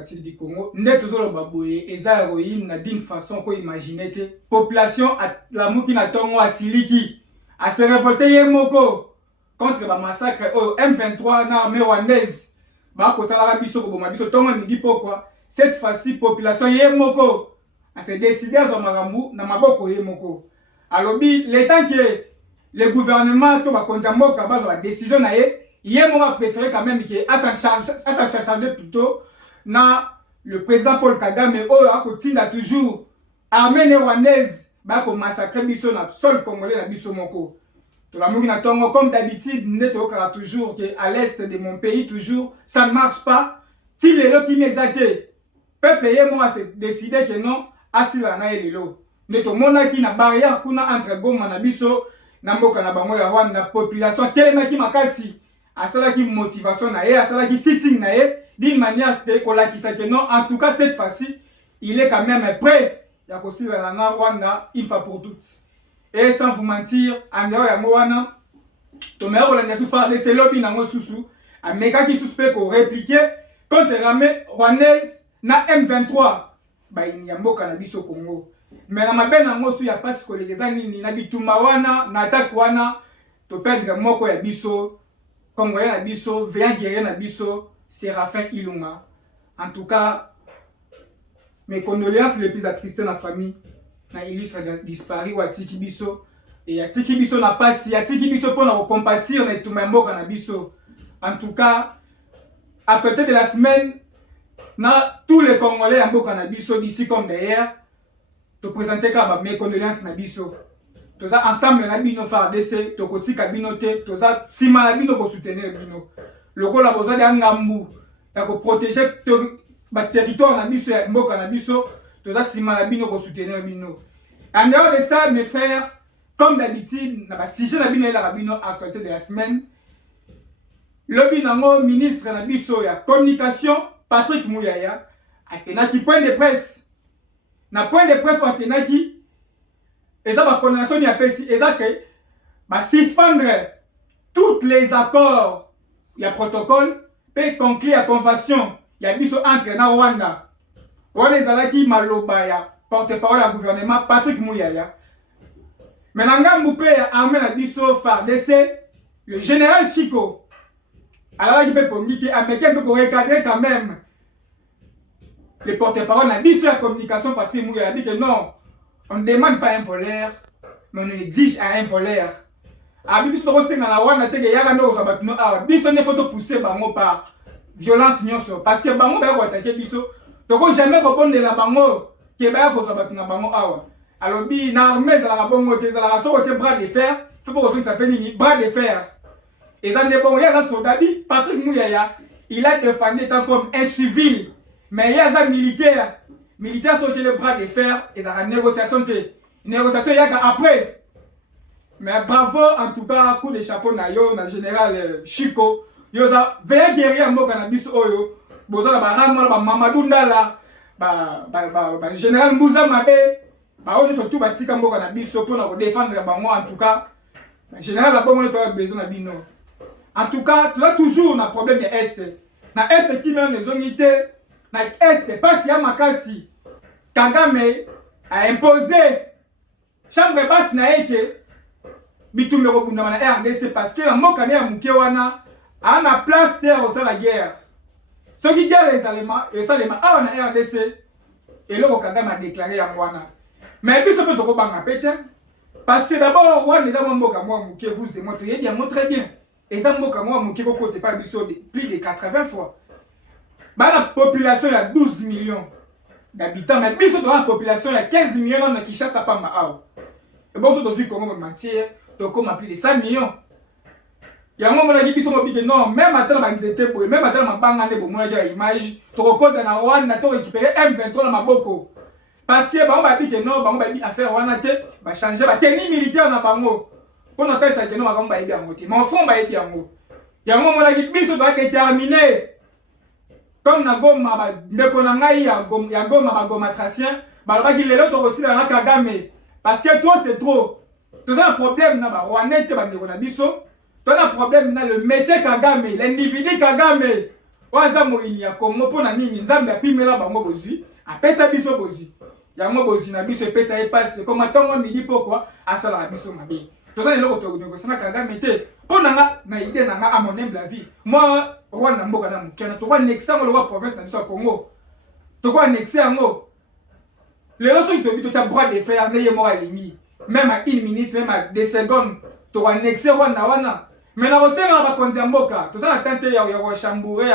démocratique du Congo. Nde tozolo baboye eza héroïne d'une façon qu'on imagine que population la muki na tongo asiliki a se révolter yemoko contre le massacre au M23 na armée rwandaise. Ba ko sala biso ko boma biso tongo midi pourquoi cette fois-ci population yemoko a se décider à marambu na maboko yemoko. Alobi l'état que le gouvernement to ba konzamboka bazo la décision na yemoko a préféré quand même que à sa charge plutôt na le président Paul Kagame a kotinda toujours armée rwandaise ba ko massacrer biso na sol congolais na biso moko. Comme d'habitude, nous sommes toujours à l'est de mon pays, toujours, ça ne marche pas. Si les lots qui m'exactent, peuple et moi a décidé que non, asilana et les lots. Nous sommes qui na barrière entre Goma na biso, Namboka na bango ya Rwanda, population, tellement qui m'a cassé, à cela qui motivation na à cela qui sitting na d'une manière que non, en tout cas cette fois-ci, il est quand même prêt à construire la Rwanda une fois pour toutes. Et sans vous mentir, en dehors de Moana, ton meilleur Hollandais souffre de ce lobby dans mon sous-sous, un méga qui suspect qu'on réplique contre l'armée rwandaise na M23. Bah, il y a un cannabis au Congo. Mais dans ma belle nango il y a pas ce que les années na bituma wana na attaque wana to perdre moko ya biso congolais na biso veillant guerrier na biso Séraphin Ilunga. En tout cas, mes condoléances les plus attristes dans la famille. Na illustre disparu wa tiki biso et ya tiki biso na pasi ya tiki biso pour na compatir na tout même na biso. En tout cas, à côté de la semaine na tous les Congolais en boka na biso d'ici comme d'ailleurs te présenter ka mes condoléances na biso. Toza ensemble na bino FARDC to kotika bino te toza sima na bino ko soutenir bino. Lokola boza de ngambu ya ko protéger ba territoire na biso ya mboka na biso. Tout ça, si malabino pour soutenir bino. En dehors de ça, mes frères, comme d'habitude, si j'ai la bino et la rabino actualité de la semaine, le binango ministre na biso ya communication, Patrick Mouyaya, a tenaki point de presse. Na point de presse a tenaki, et ça va condamnation ya pesi, et ça que va suspendre tous les accords, il y a protocole, peut conclure la convention, il y a biso entre na Rwanda. On est allé malobaya porte-parole du gouvernement Patrick Mouyaya. Maintenant, Moupé a armé la biso FARDC, le général Chico. Alors, il peut dire américain peut recadrer quand même. Le porte-parole de la biso la communication Patrick Mouyaya dit que non, on ne demande pas un voleur, mais on exige à un voleur. A biso to senga na wana te ke yaka ndo za batino a biso ne faut pousser bango par violence nyonso parce que bango ba ko attaquer biso. Donc jamais répondre la bango qui ba ko sabat na bango awa. Alors bi na armée za la bango te za la so ko bras de fer, faut pas que ça s'appelle ni bras de fer. Et ça ne bon ya la soldat bi Patrick Mouyaya, il a défendu tant comme un civil, mais il y a un militaire. Militaire sont les bras de fer et ça négociation te. Négociation ya après. Mais bravo en tout cas coup de chapeau na yo na général Chico. Yo za veille guerrier mboka na biso oyo. Bozala ba ramo ba Mamadou Ndala ba général Mouza Mabe ba oyo surtout ba tika mboka na biso pour na défendre bango en tout cas général la bongo to besoin na bino en tout cas tu as toujours na problème ya est na est qui même les unités na est pas si ya makasi Kagame a imposé chambre basse na eke bitumbe ko bunda na RDC parce que mboka na ya muke wana ana place terre au sein la guerre. Ce qui guerre les Allemands, et ça les Allemands, en RDC, et là, Kagame a déclaré en Rwanda. Mais puis, ça peut te banga péter. Parce que d'abord, Rwanda, les Allemands, vous et moi, très bien. Et ça, moi, côté pas plus de 80 fois. Bah, la population, il y a 12 millions d'habitants. Mais puis, la population, il y a 15 millions qui chassent à Pamba. Et bon, c'est aussi comment mentir, donc, comme plus de 5 millions. Il y a un moment qui dit non, même à tel moment, même à tel moment, il y a une image, tu reconnais dans la Rwanda, tu récupères M23 dans ma boko. Parce que on va dire que non, on va dire affaire Rwanda, va changer, va tenir militaire dans bango. Pour nous faire ça, que non, on va aider en côté. Mais au fond, on va aider en haut. Il y a un moment qui dit doit déterminer. Comme na goma, il y a goma tracien, il y a aussi dans la Kagame. Parce que toi, c'est trop. Tu as un problème, na Rwanda, tu as un problème dans le monsieur Kagame, l'individu Kagame. waza moyini ya Congo pona nini nzambe apimela bango bozwi apesa biso bozwi yango bozwi na biso epesa epase koma tongo midi pokwa asala biso mabe toza lelo to négocier na Kagame te pona nga na idée na nga à mon humble avis moi Rwanda mboka na mukena to kwa nexa ngo lo province na biso ya Congo to kwa nexa yango lelo so to bito cha bras de fer na ye mo alingi même à 1 minute même à 2 secondes to kwa nexa Rwanda wana mais na kosenga bakonzi ya mboka toza na tente ya ko chambourer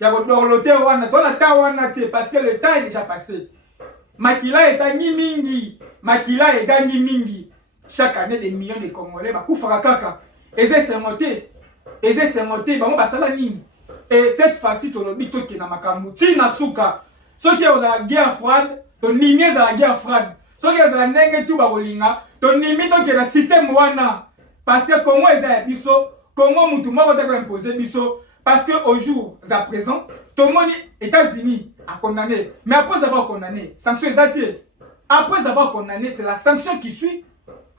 ya ko dorloter wana to na ta wana te parce que le temps est déjà passé makila etangi mingi makila etangi mingi chaque année des millions de Congolais bakufaka kaka eze sengote bango basala nini et cette fois-ci to lobi to ke na makambu tina suka soki ozala guerre froide to nimi ezala guerre froide soki ezala ndenge tu bakolinga to nimi to ke na système wana parce que Congo eza ya biso Congo mutu moko te ko imposer biso parce que au jour à présent tout le monde États-Unis a condamné mais après avoir condamné sanction exacte après avoir condamné c'est la sanction qui suit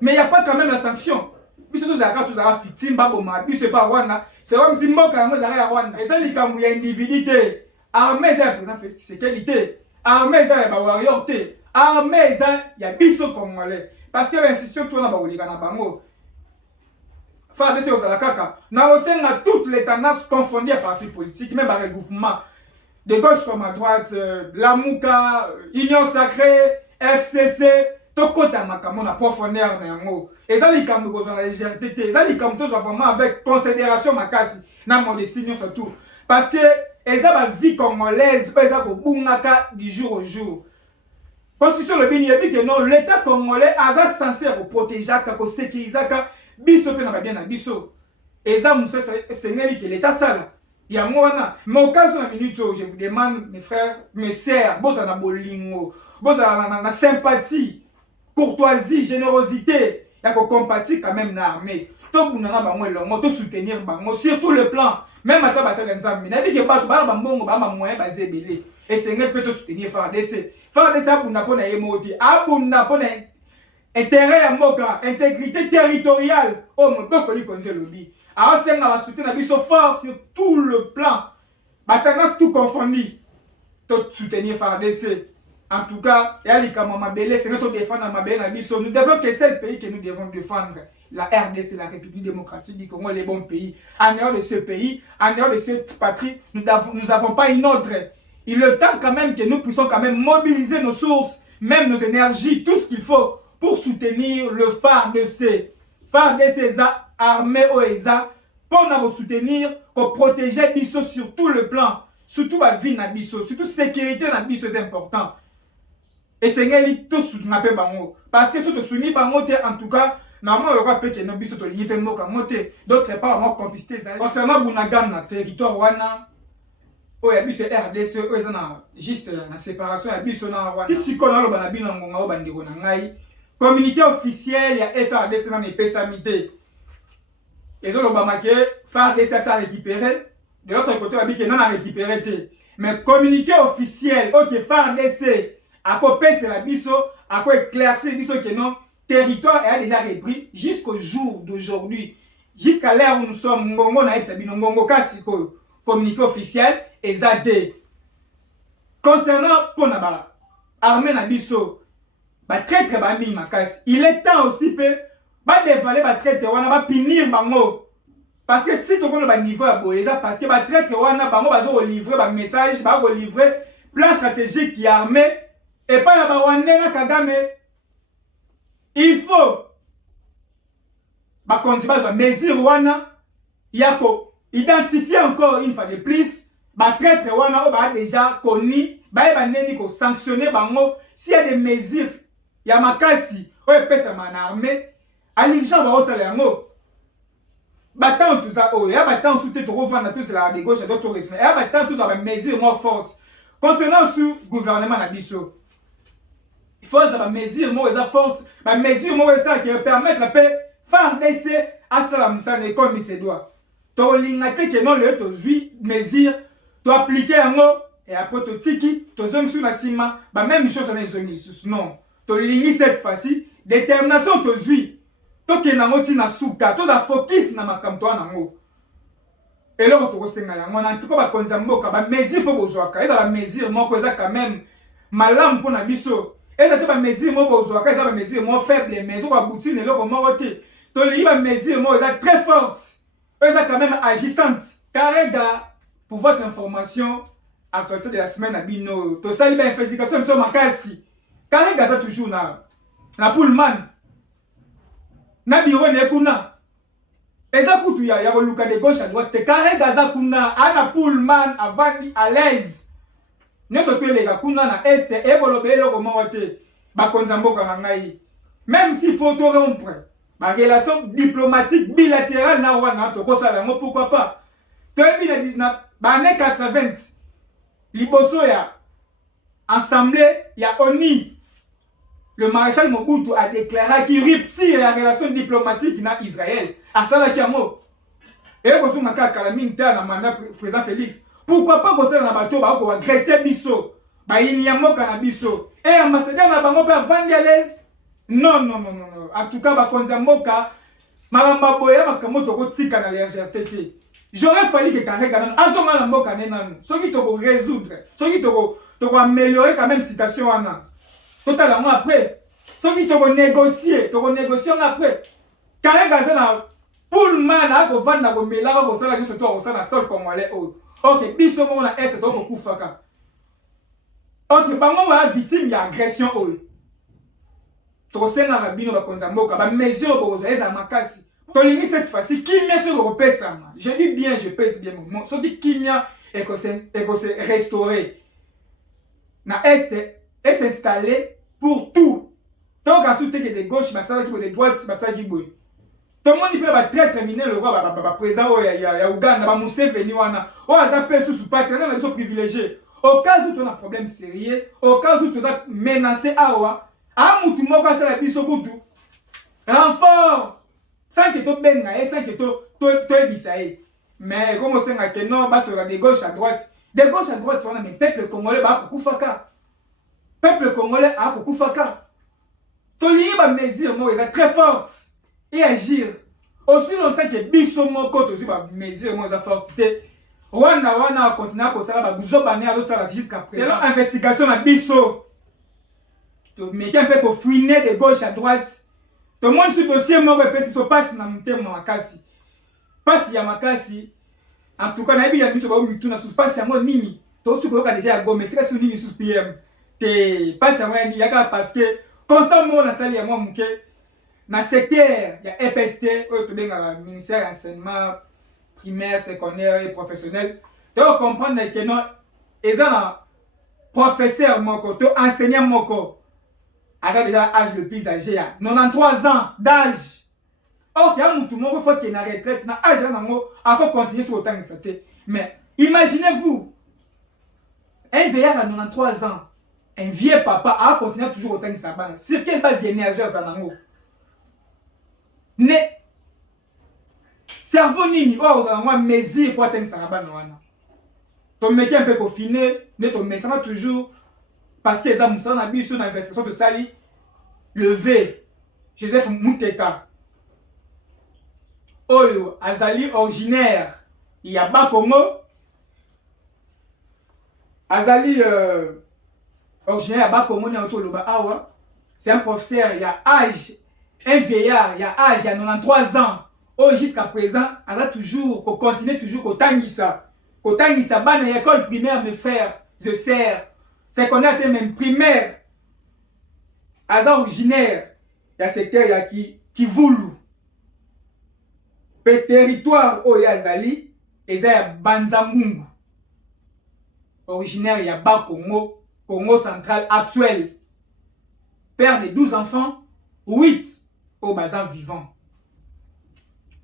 mais il y a pas quand même la sanction biso tous za victime baboma biso pas wana c'est comme si mboka yango za ya wana eza likambo ya individualité armée za président fait sécurité armée za ya ba warrior te armée za ya biso congolais parce que l'institution tourna ba olika na bango faire des choses à la caca. Nous avons toutes les tendances confondues à partis politiques, même à regroupement de gauche comme à droite, la Mouka, Union Sacrée, FCC, tout côté à Makamon à profondeur nango. Et ça les camps de la légèreté, ça les camps tous vraiment avec considération makasi, na modestie surtout, parce que et ça la vie congolaise, pas ça ko bungaka du jour au jour. Constitution le bini dit que non, l'État congolais a censé protéger, ko sécuriser biso pe na bien na biso eza musa sengeli que l'état sala ya mwana mais au cas na minute je vous demande mes frères mes sœurs boza na bolingo boza na sympathie courtoisie générosité ya ko compatir quand même na armée to bunana bango elongo to soutenir bango sur tout le plan même ata basala nzambe na dit que bato bana bambongo ba moyen bazebele et sengeli peut to soutenir FARDC abunda pona yemoti abunda pona intérêt à Moka, intégrité territoriale. Oh mon Dieu, qu'on connaît le lobby. Alors c'est un soutien à biso fort sur tout le plan. Maintenant tout confondu. Tout soutenir FARDC. En tout cas, il y a les camarades belé, c'est notre défendre ma belle biso. Nous devons que c'est le pays que nous devons défendre. La RDC, la République démocratique du Congo, les bons pays. En dehors de ce pays, en dehors de cette patrie, nous n'avons pas une autre. Il est temps quand même que nous puissions quand même mobiliser nos sources, même nos énergies, tout ce qu'il faut pour soutenir le FARDC. FARDC armée OESA pour nous soutenir, pour protéger biso sur tout le plan, surtout la vie na biso, surtout la sécurité na biso c'est important. Et c'est ngeli tout soutenir pe bango parce que si tu soutenir bango en tout cas normalement le roi peut que no biso to lingi pe mboka moté d'autre part moi complicité ça concernant Bunagana na territoire wana o ya biso RDC o ezana juste na séparation ya biso na Rwanda si sikona lo bana bino ngonga o bandeko na ngai communiqué officiel ya FARDC na pesamité. Et ça l'obama que FARDC a récupéré. De l'autre côté, on a dit que non a récupéré. Mais communiqué officiel, ok FARDC a copé c'est la biso, a quoi éclairci biso que non territoire est déjà repris jusqu'au jour d'aujourd'hui, jusqu'à l'heure où nous sommes. Ngongo na sabino ngongo kasi ko communiqué officiel et zadé. Concernant Ponaba, armée na biso. Traître ba mi makasi il est temps aussi pe ba dévaler ba traître wana ba punir bango parce que si to kono ba niveau ya boyeza parce que ba traître wana bango bazo ko livrer ba message ba ko livrer plan stratégique ya armée et pas ya ba Rwanda na Kagame il faut ba continuer ba mesure wana ya ko identifier encore une fois de plus ba traître wana o ba déjà connu ba ba neni ko sanctionner bango s'il y a des mesures ya makasi oye pesa mana armée alingisha ba osala yango batant tout ça oh ya batant sous tête revendre tous la de gauche d'autres tourisme ya batant tous ça mesure more force concernant sur gouvernement na biso il faut ça mesure more ça force ba mesure more ça qui permettre la paix FARDC à cela musane comme il se doit to lingate que non le to zui mesure to appliquer yango et après to tiki to zone sur la cima ba même chose na zone non to lingi cette fois-ci détermination to zui to ke nango ti na suka to za focus na makamto nango Et là, on a en tout cas, ba konzamboka, ba mesure pour bozwaka. Eza ba mesure moko eza quand même malamu pour na biso. Eza te ba mesure moko bozwaka, eza ba mesure mo faible, mais zo ba boutine eloko moko te. To li ba mesure moko eza très forte. Eza quand même agissante. Karega, pour votre information, actualité de la semaine à Bino, to sali ba investigation sur makasi. Karega ça toujours na Pullman. Na biro ne kuna. Eza kutu ya koluka de gauche à droite. Karega za kuna ana Pullman avandi à l'aise. Nyoso toelega kuna na este e kolobe eloko moko te. Ba konzamboka na ngai. Même s'il faut to rompre. Ma relation diplomatique bilatérale na wana to kosala ngo pourquoi pas. Toyebi na 19 ba année 80 liboso ya assemblée ya ONU. Le maréchal Mobutu a déclaré qu'il rupture la relation diplomatique na Israël. Asala ki amo. Et ko na ka kala minta na mandat président Félix. Pourquoi pas ko na bato ba ko agresser biso. Ba yini ya moka na biso. Et ambassadeur na bango pa Vandelaise. Non. En tout cas, bakonza mboka maramba boya makamoto ko tika na légèreté. J'aurais fallu que Karega nan azonga na mboka nenanu. Soki to ko résoudre, soki to ko améliorer quand même situation wana. Totalement après. Soki to ko négocier après. Karega na Pullman a ko vanda ko melaka ko sala biso to ko sala sol congolais o. OK, biso mo na est to ko kufaka. OK, bango wa victime ya agression o. Tosenga rabino bakonza mboka ba mesure bozo eza makasi. Tolingi cette fois-ci kimia sur repesama. Je dis bien, je pèse bien mon mot. So dit kimia et que se restaurer. Na est s'installer pour tout. Donc à soutenir que de gauche, basala qui de droite, basala qui boy. Tout le monde il peut ba très terminer le roi ba président ya Uganda ba Museveni wana. O aza pe sous patron na biso privilégié. Au cas où tu as un problème sérieux, au cas où tu as menacé awa amutu moko asala biso kutu renfort sans que to benga et sans que to ebisaye. Mais comme on sait que non bas sur de gauche à droite on a mais peuple congolais ba kokufaka. Peuple congolais a kokufaka. To lié ba mesure mo est très forte et agir aussi longtemps que biso moko to ba mesure mo est forte. Wana continue à kosala ba buzoba ne alo sala jusqu'à présent. C'est l'investigation na biso. Mais un peu pour fouiner de gauche à droite. Tout le monde sur le dossier mort et puis passe dans mon thème makasi. Passe ya makasi. En tout cas, na ibi ya mitu ba mitu na sous passe ya moi mimi. To su ko ka déjà go metika sur nini sous PM. Te passe ya moi ni yaka parce que constamment na sali ya moi muke na secteur ya EPST o to benga ministère enseignement primaire, secondaire et professionnel. Tu dois comprendre que non ezana professeur moko to enseignant moko. A déjà l'âge le plus âgé, 93 ans d'âge. Ok, il y a un mouton faut qu'il ait retraite, na âge encore continuer sur autant de. Mais imaginez-vous, un vieillard à 93 ans, un vieux papa a continué toujours autant de sabana. Sur quelle base d'énergie à Zanango? Mais cerveau nini, oh, vous avez mesure pour atteindre sabana. Ton mec un peu confiné, mais ton message toujours. Parce que les amoussans ont vu sur l'investigation de Sali, levé Joseph Mouteka. Oyo, Azali originaire, il y a Bakongo. Azali originaire à Bakongo, c'est un professeur, il y a âge, un vieillard, il y a âge, il y a 93 ans. Oh, jusqu'à présent, il a toujours, qu'on continue toujours, qu'on tangisa. Qu'on tangisa, ban l'école primaire, mes frères, je sers. C'est qu'on a été même primaire. Aza originaire. Il y a secteur qui voulou. Le territoire où il y a Zali, il y a Banzamungu. Originaire, il y a Bakongo, Congo central actuel. Père de 12 enfants, 8 au bazar vivant.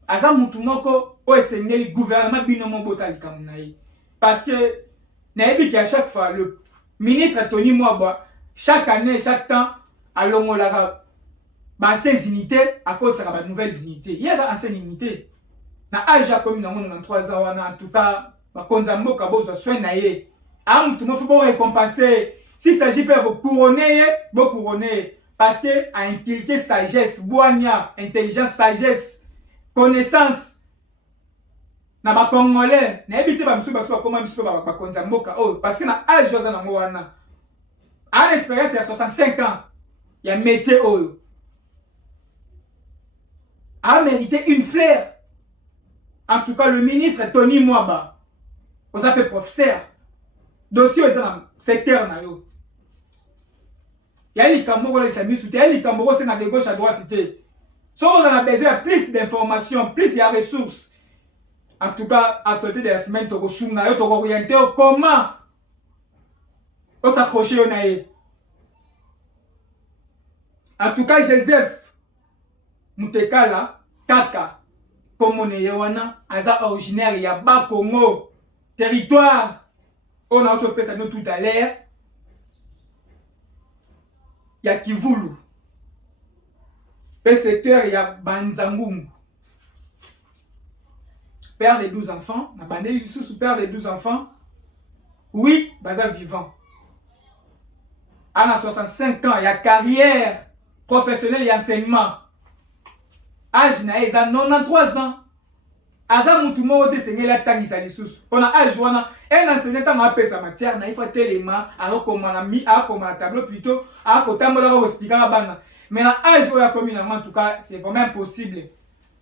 Aza Moutoumoko, où est le gouvernement binomo botali kamunaï. Parce que, naïbi qui à chaque fois, le ministre Tony Mwaba, chaque année, chaque temps, à l'Ongolaga, ces unités, à cause de la nouvelle unité. Il y a ancienne unité. Na Aja comme nous avons 3 ans, en tout cas, Konzambo Kabo soit soin naïe. Ah, tout le monde faut récompenser. S'il s'agit de vous couronner, parce que à inculquer sagesse, boania, intelligence, sagesse, connaissance, na ba congolais na ebité ba misuba so comme misuba ba konza mboka oh parce que na âge oza nango wana a l'expérience ya 65 ans ya métier oh a mérité une fleur. En tout cas le ministre Tony Mwaba vous appelez professeur dossier est dans secteur na yo ya likambo ko lesa misu te ya likambo ko se na de gauche à droite te so on a besoin de plus d'informations plus de ressources. En tout cas, actualité de la semaine, tu vas orienter comment on s'accrocher au naïe. En tout cas, Joseph Mutekala, Kaka, comme on est wana, aza originaire ya Bas Congo, territoire. On a autre ça nous tout à l'heure. Ya Kivulu. Le secteur ya Banzangum. Père de 12 enfants, na bandeli sous père de 12 enfants, 8 baza vivants. À 65 ans, il y a carrière professionnelle et enseignement. Âge na eza 93 ans. Aza mutu moko te sengeli atangisa lisusu. Pona âge wana, un enseignant tanga apesa matière na ifa telema, akoma tableau plutôt, akotambola ko expliquer bana. Mais na âge oya komi na en tout cas, c'est vraiment impossible.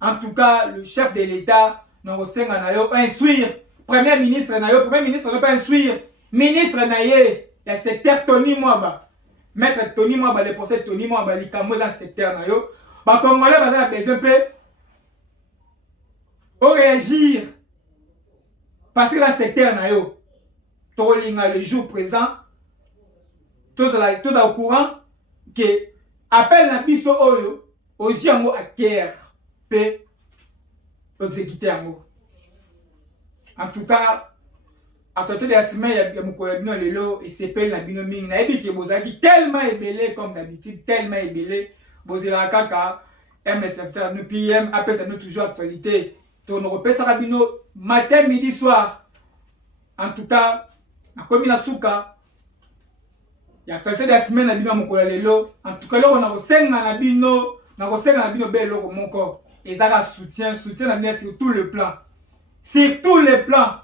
En tout cas, le chef de l'État instruire premier ministre ne pas instruire ministre naye le secteur Tony Mwaba maître Tony Mwaba le procès Tony Mwaba likambo dans secteur nayo ba congolais ba besoin peu au réagir parce que dans secteur nayo to linga le jour présent tous au courant que appel na biso oyo aussi yango à guerre pe exécuter en tout cas à côté de la semaine il y a mon bino lelo et s'appelle la bino ming na ebi ke bozaki tellement ébélé comme d'habitude tellement ébélé bozela kaka MSF nous PM après ça nous toujours actualité to no repesa bino matin midi soir en tout cas na komi na suka ya actualité de la semaine na bino mon lelo en tout cas là on a kosenga na bino belo moko. Et ça a soutien sur tout le plan. Sur tous les plans.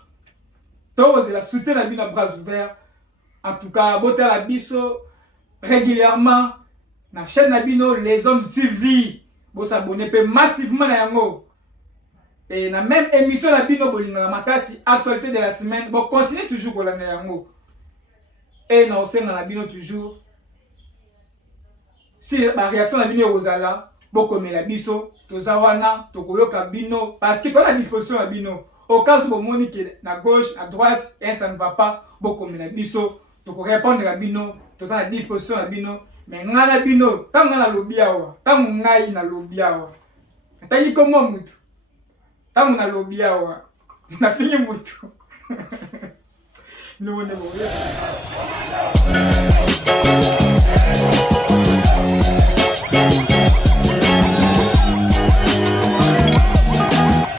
Tous la soutien à bras ouverts. En tout cas, boter la biso régulièrement. La chaîne Nabino, les hommes du TV. Vous s'abonnez massivement à yango. Et la même émission Nabino Bolinga Makasi, actualité de la semaine. Bon, continuez toujours pour la yango. Et nous sommes dans Nabino toujours. Si la réaction Nabino Rosala. Beaucoup mais la biso tozawana tokoyoka bino parce que la disposition à bino au cas où monique na gauche à droite et ça ne va pas beaucoup mais la biso toko répondre à bino tozana la disposition à bino mais ngana bino tango na lobiawa tango ngai na lobiawa tangi comment mutu tango na lobiawa na fini mutu no ne mo